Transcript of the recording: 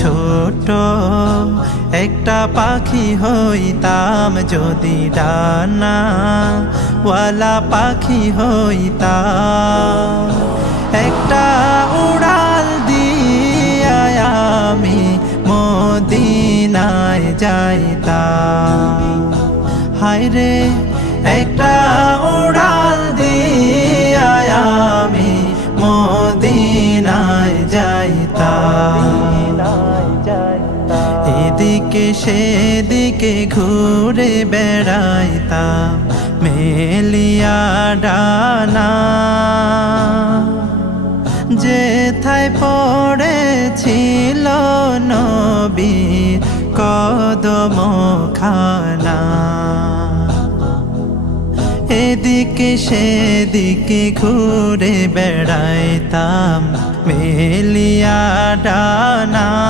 ছোট একটা পাখি হইতাম, যদি ডানা ওয়ালা পাখি হইতাম। একটা উড়াল দিয়া আমি মদিনায় যাইতাম। হায়রে একটা উড়াল দিয়া আমি মদিনায় যাইতাম। এদিকে সেদিকে ঘুরে বেড়াইতাম মেলিয়া ডানা, যেথায় পড়েছিল নবীর কদম খানা। এদিকে সেদিকে ঘুরে বেড়াইতাম মেলিয়া ডানা।